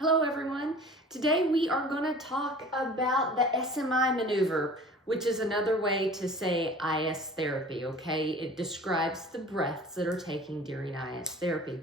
Hello everyone. Today we are going to talk about the SMI maneuver, which is another way to say IS therapy, okay? It describes the breaths that are taken during IS therapy.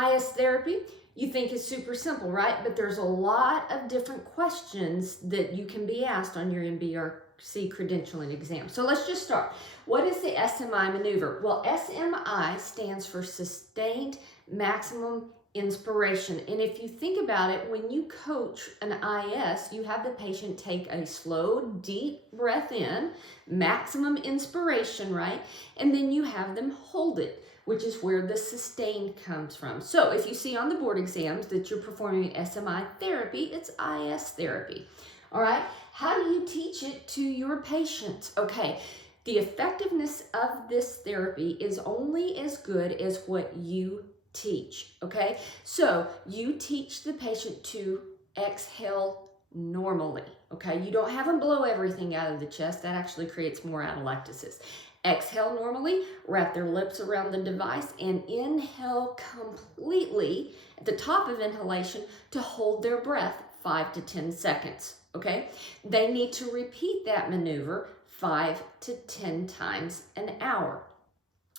IS therapy, you think is super simple, right? But there's a lot of different questions that you can be asked on your MBRC credentialing exam. So let's just start. What is the SMI maneuver? Well, SMI stands for Sustained Maximum Inspiration. And if you think about it, when you coach an IS, you have the patient take a slow, deep breath in, maximum inspiration, right? And then you have them hold it, which is where the sustained comes from. So if you see on the board exams that you're performing SMI therapy, it's IS therapy. All right, how do you teach it to your patients? Okay, the effectiveness of this therapy is only as good as what you teach, okay? So you teach the patient to exhale normally, okay? You don't have them blow everything out of the chest. That actually creates more atelectasis. Exhale normally, wrap their lips around the device, and inhale completely at the top of inhalation to hold their breath 5 to 10 seconds, okay? They need to repeat that maneuver 5 to 10 times an hour.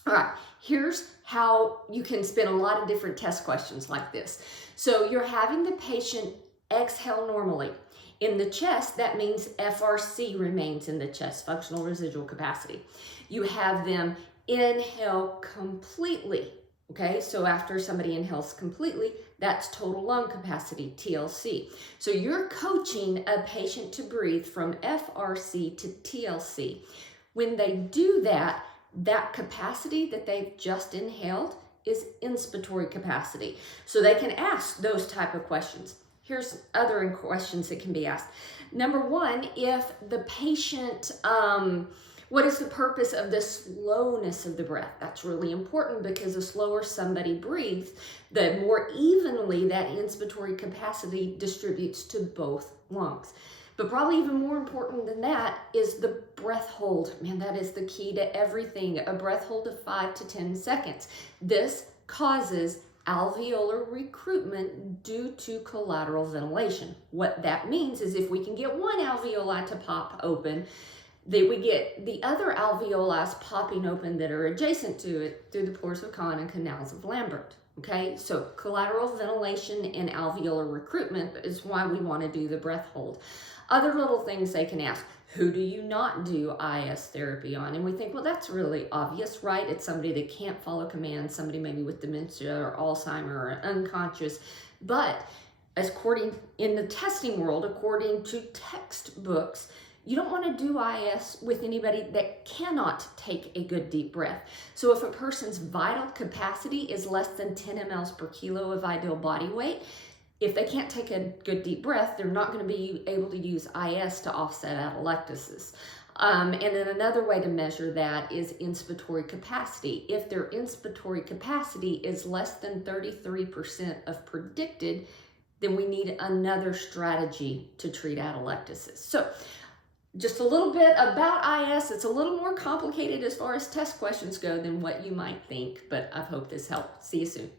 All right, here's how you can spin a lot of different test questions like this. So you're having the patient exhale normally. In the chest, that means FRC remains in the chest, functional residual capacity. You have them inhale completely, okay? So after somebody inhales completely, that's total lung capacity, TLC. So you're coaching a patient to breathe from FRC to TLC. When they do that, that capacity that they've just inhaled is inspiratory capacity. So they can ask those type of questions. Here's other questions that can be asked. Number one, if the patient, what is the purpose of the slowness of the breath? That's really important because the slower somebody breathes, the more evenly that inspiratory capacity distributes to both lungs. But probably even more important than that is the breath hold. Man, that is the key to everything. A breath hold of 5 to 10 seconds. This causes alveolar recruitment due to collateral ventilation. What that means is if we can get one alveoli to pop open, that we get the other alveoli popping open that are adjacent to it through the pores of Kahn and canals of Lambert. Okay, so collateral ventilation and alveolar recruitment is why we want to do the breath hold. Other little things they can ask, who do you not do IS therapy on? And we think, well, that's really obvious, right? It's somebody that can't follow commands, somebody maybe with dementia or Alzheimer or unconscious. But according in the testing world, according to textbooks, you don't want to do IS with anybody that cannot take a good deep breath. So if a person's vital capacity is less than 10 mLs per kilo of ideal body weight, if they can't take a good deep breath, they're not going to be able to use IS to offset atelectasis. And then another way to measure that is inspiratory capacity. If their inspiratory capacity is less than 33% of predicted, then we need another strategy to treat atelectasis. So just a little bit about IS. It's a little more complicated as far as test questions go than what you might think, but I hope this helped. See you soon.